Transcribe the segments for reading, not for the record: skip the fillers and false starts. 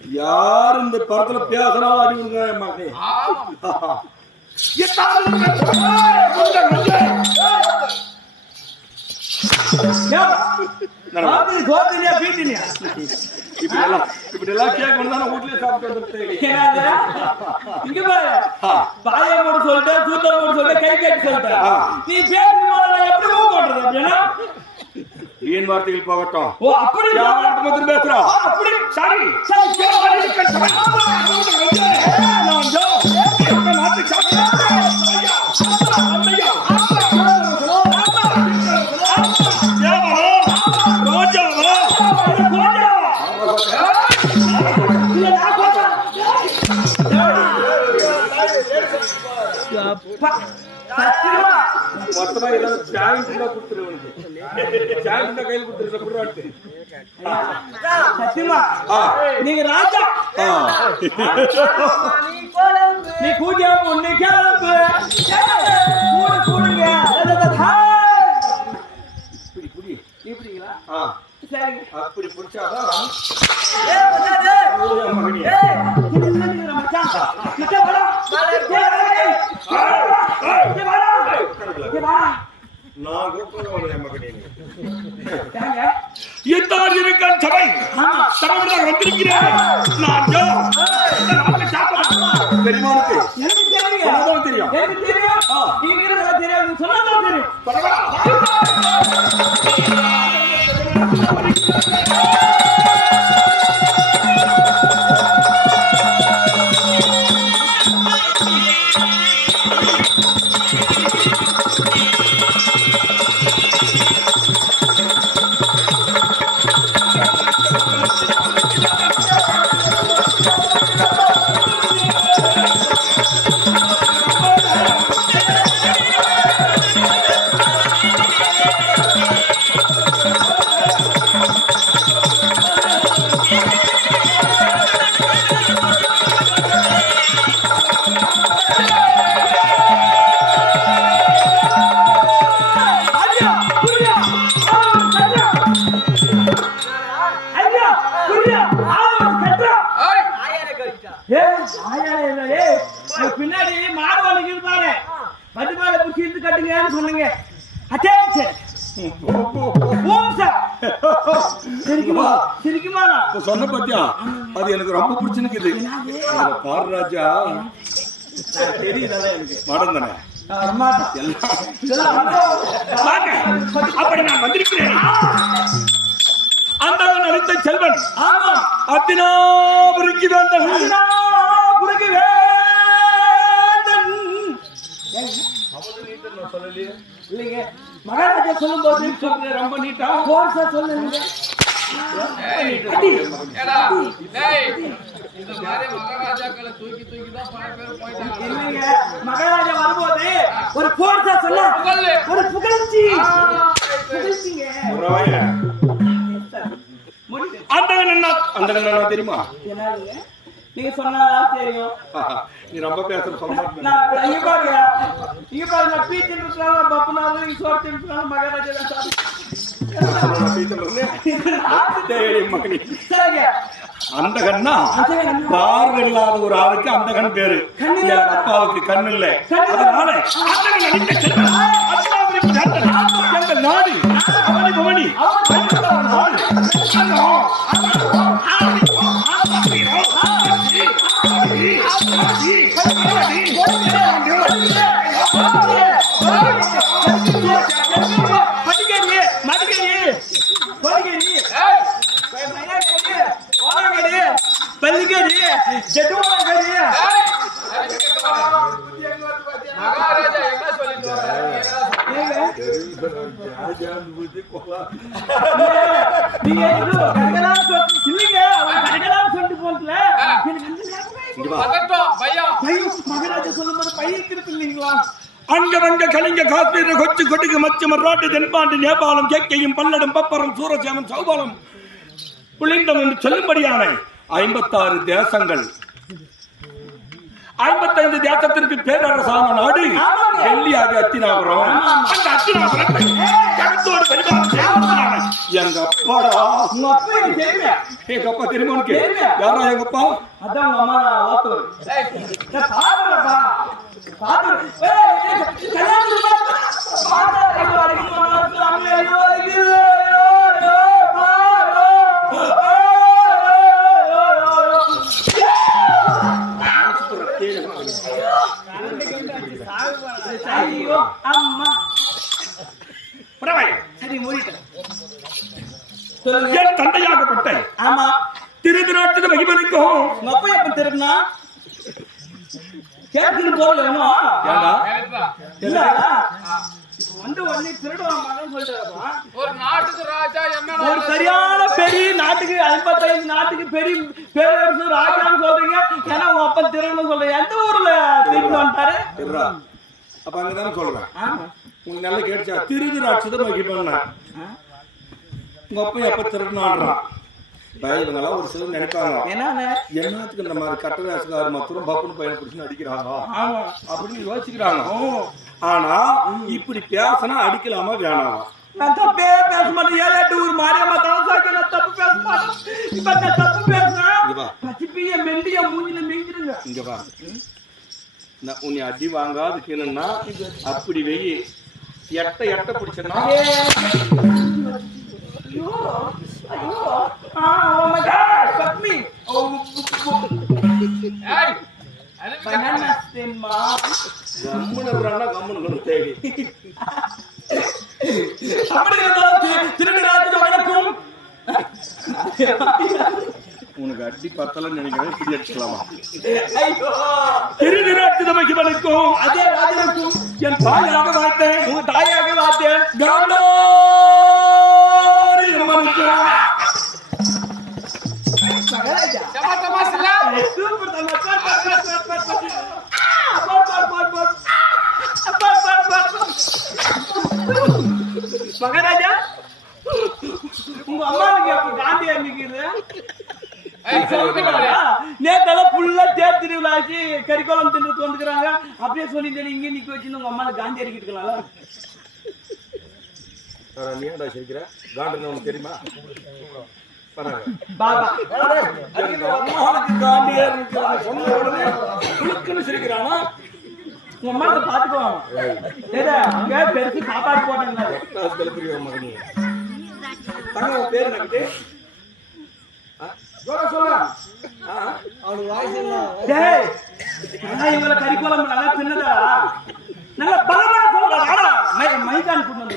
யார் இந்த படத்துல பேசுறாலும் அடி விடுங்க இப்படிலாம் கேட்கணும் தான் வீட்லயே சாப்பிட்டு சொல்லிட்டேன் சூத்தம் சொல்லிட்டேன் கை கட்டி சொல்லிட்டேன் நீ பேசுறது எப்படி போடுறது அப்படின்னா ஏன் வார்த்தைகள் போகட்டும் ஓ அப்படி மட்டும் பேசுறோம் அப்படி சாரி மொத்தமா ஏதாவது ஜாயிண்ட் கொடுத்துருவனுக்கு ஜாயிண்ட் கையில் கொடுத்துருக்க சத்தியமா நீங்க ராஜா நீ கூடிய ஒண்ணு கேளப்பு கூடுங்க இப்படிங்களா சரிங்க அப்படி பிடிச்சாதான் பின்னாடி மாடு இருப்பாரு பதிமாலை பிடிச்சி இருந்து கட்டுங்கன்னு சொன்னீங்க சொன்ன பத்தியா அது எனக்கு ரொம்ப பிடிச்சிருக்குது பாரு ராஜா தெரியுதா எனக்கு மாடம் தானே அப்படி நான் வந்திருக்கிறேன் அந்த நடித்த செல்வன் அத்தினாபுரிக்கு சொல்லலையே இல்லைங்க மகாராஜா சொல்லும் போது சொல்றேன் ரொம்ப நீட்டா கோர்ஸா சொல்லுங்க மகாராஜா வரும்போது ஒரு கோர்ஸா சொல்ல ஒரு புகழ்ச்சி என்ன தெரியுமா? நீங்க சொன்னாதான் தெரியும். நீ ரொம்ப பேசுற சொல்ல இங்க பாருங்க பீச்சுன்றாங்க பப்பனால நீங்க சோர்த்தின்றாங்க மகாராஜா அந்த கண்ணா பார்வை இல்லாத ஒரு ஆளுக்கு அந்த கண் பேரு. எங்க அப்பாவுக்கு கண் இல்லை, அதனால எங்கள் நாடு பவனி அங்கவங்க கலிங்க காஷ்மீர கொச்சு கொட்டுக்கு மச்சு மராட்டு தென்பாண்டி நேபாளம் கேக்கையும் பல்லடம் பப்பரம் சூரசேமன் சௌபாலம் புளிந்தம் என்று சொல்லும்படியான 56 தேசங்கள் 55 தேசத்திற்கு பேரரசான நாடு டெல்லியாக அத்தினாபுரம். அந்த அத்தினாபுரத்தை ஜகத்தோடு எங்க அப்பாடா. எங்க அப்பா தெரியுமா உனக்கு? யாரா எங்க அப்பா? அதான் அம்மா என் தந்தையாகப்பட்ட திருநாட்டு மகிமனுக்கும் திருப்பினா கேட்குன்னு போகல ஒரு சரியான பெரிய நாட்டுக்கு 55 நாட்டுக்கு பெரிய பேரரசு ராஜான்னு சொல்றீங்க. ஏன்னா உங்க அப்பா திருடணும் சொல்றீங்க. எந்த ஊர்ல திருட்டு வந்துட்டாரு? அப்ப அங்கதானே சொல்றேன். உங்க நல்லா கேட்டுச்சா? திருநாட்டு மகிமன்னா உங்க அப்பா எப்ப திருநாடுறான்? இவங்கெல்லாம் ஒரு சிலர் நினைப்பாங்க என்னத்துக்கு இந்த மாதிரி கட்டராசுக்கார மாத்திரம் பப்புனு பையனை பிடிச்சுன்னு அடிக்கிறாங்க அப்படின்னு யோசிக்கிறாங்க. ஆனா இப்படி பேசினா அடிக்கலாமா வேணாமா? நான் தப்பே பேச மாட்டேன். 7-8 ஊர் மாரியம்மா தலசாக்க நான் தப்பு பேச மாட்டேன். இப்ப நான் தப்பு பேசுறேன் பச்சிப்பிய மெண்டிய மூஞ்சில மெஞ்சிருங்க. இங்க வா, உன்னை அடி வாங்காதுக்குன்னா அப்படி வெயி எட்ட பிடிச்சனா oh my god, fuck me. Hey, banana stem ma. கம்முன்னு தேடி. வணக்கம். உனக்கு அடி பத்தலன்னு நினைக்கிறேன். இப்படி அடிச்சுக்கலாமா? ஐயோ திருநாட்டு மகிமனுக்கும் அதே ராஜனுக்கும் என் தாயாக வாழ்த்தேன். உங்க தாயாக வாழ்த்தேன். காண்டாரி அம்மனுக்கும் மகாராஜா உங்க அம்மாவுக்கு காந்தி அன்னைக்கு நேத்தெல்லாம் ஃபுல்லா தேர் திருவிழாச்சு கறிக்கோளம் தின்னுட்டு வந்துக்கிறாங்க. அப்படியே சொல்லி இங்க நிக்க வச்சு உங்க அம்மாவை காந்தி அடிக்கிட்டு இருக்கலாம்ல. நீ ஏன்டா சிரிக்கிற? காந்தி உனக்கு தெரியுமா? பாபா சிரிக்கிறானா? உங்க அம்மா பாத்துக்குவாங்க. பெருசு சாப்பாடு போட்டாங்க. பேரு நக்கிட்டு இவங்களை கறிக்கோளம் நல்லா சின்னதா நல்லா பலமா சொல்றாங்க. மைதான் கொண்டு வந்து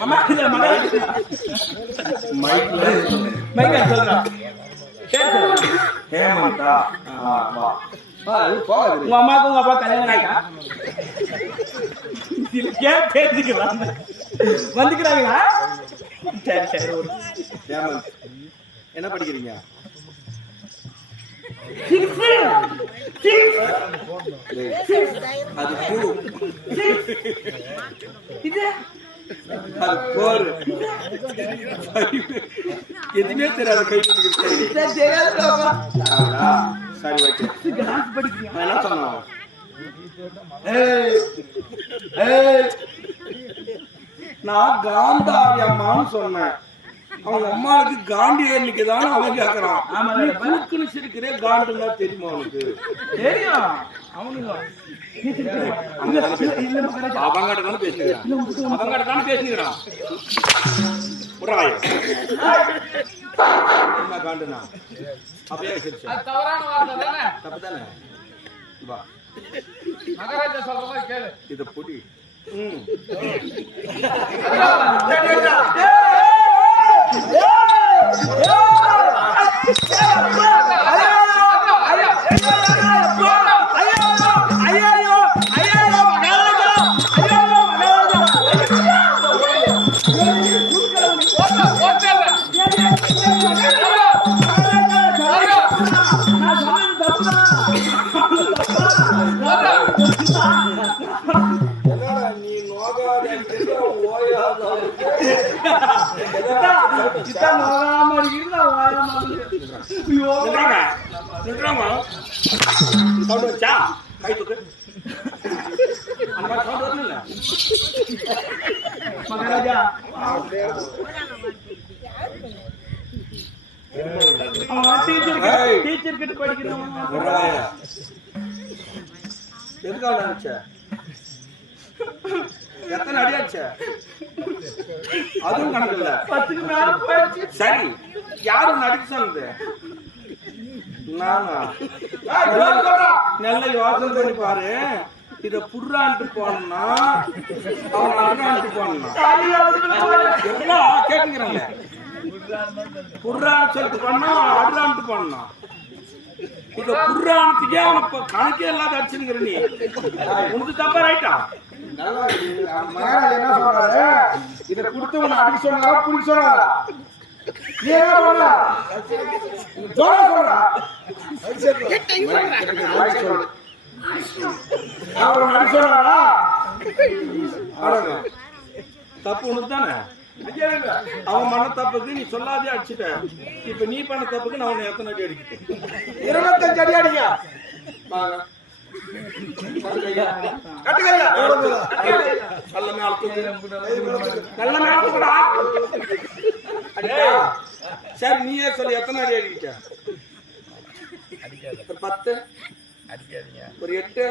மாமா மைதான் சொல்றான். ஹேமந்தா உங்க அம்மாவுக்கு உங்க அப்பா கல்யாணம் ஆயிட்டா பேசிக்கலாம் வந்துக்கிறாங்களா? சரி சரி. ஹேமந்த் என்ன படிக்கிறீங்க? இது அது போரு எதுவுமே தெரியாது கை சரி ஓகே என்ன சொன்னோம் நான் காந்தாரி அம்மான்னு சொன்னேன் அவங்க அம்மாவுக்கு காண்டி ஏறிக்குதான்னு அவன் கேட்கறான் பூக்குன்னு சிரிக்கிறே காண்டுன்னா தெரியுமா அவனுக்கு தெரியும் அவனுங்க அவங்ககிட்ட தானே பேசுகிறான் என்ன காண்டுனா அப்படியே சிரிச்சா தப்பு தானே வா மகாராஜா சொல்றதா கேளு இத பொடி மகாராஜா டீச்சர் கிட்ட படிக்கிறவங்க எதுக்காக நினைச்ச எத்தனை அடியாச்ச அதுவும் கணக்கு இல்ல 10க்கு மேல போயிடுச்சு சரி யாரும் நடிக்க சொன்னது நானா நல்ல யோசனை பண்ணி பாரு இத புடுறான்ட்டு போனா அவன் அருகான்ட்டு போனா எல்லாம் கேட்டுக்கிறாங்க புடுறான்னு சொல்லிட்டு பண்ணா அடுறான்ட்டு போனா இத புடுறானத்துக்கே அவனுக்கு கணக்கே இல்லாத அடிச்சுங்கிற நீ உனக்கு தப்பா ரைட்டா மகாராஜா என்ன சொல்றாரு இத கொடுத்து உன்னை அடிக்க சொன்னாரா புடிக்க சொன்னாரா நீ என்ன பண்ண சொல்றா தப்பு உனக்கு தானே அவன் பண்ண தப்புக்கு நீ சொல்லாதே அடிச்சுட்ட இப்ப நீ பண்ண தப்புக்கு நான் உன்னை எத்தனை அடி அடிக்கிட்டேன் 25 அடி அடிங்க சரி நீயே சொல்லு எத்தனை அடி அடிக்கிட்ட 10 ஒரு 8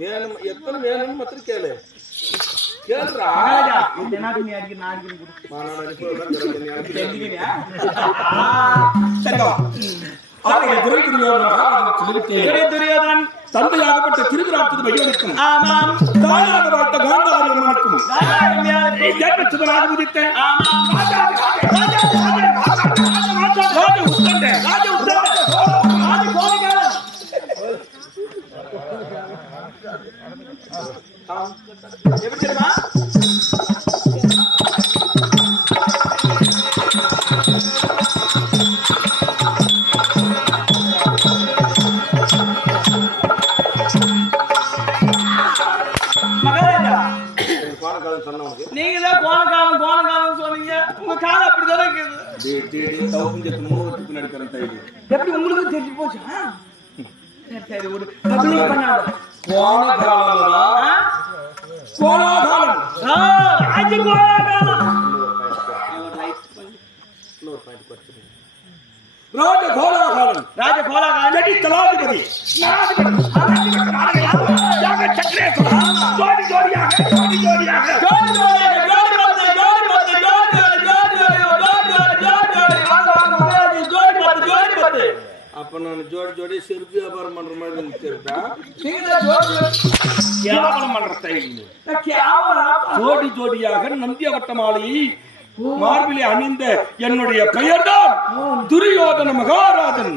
வேணும் எத்தனை வேணும்னு மாத்திரம் கேளு கேளுடா இந்த நாட்டு நீ அடிக்க நான் துரியோதனன் தந்தையாகப்பட்ட திருவிழாக்கு வையனுக்கும் ஆமாம் தாயாக வாழ்த்த காந்தாரி அம்மனுக்கும் உதித்த எப்படி தெரியுமா நீங்க தான் கோணக்காலம் சொன்னீங்க உங்க காலம் அப்படிதானே இருக்குது எப்படி உங்களுக்கு தெரிஞ்சு போச்சு சரி ஒரு ராஜ கோலாகாலன் தலாதிபதி அப்ப நான் ஜோடி ஜோடி செருப்பு வியாபாரம் பண்ற மாதிரி தெரியுதா வியாபாரம் பண்ற ஸ்டைல் ஜோடி ஜோடியாக நந்தியவட்ட மாலையை மார்பிலே அணிந்த என்னுடைய பெயர்தான் துரியோதன மகாராஜன்.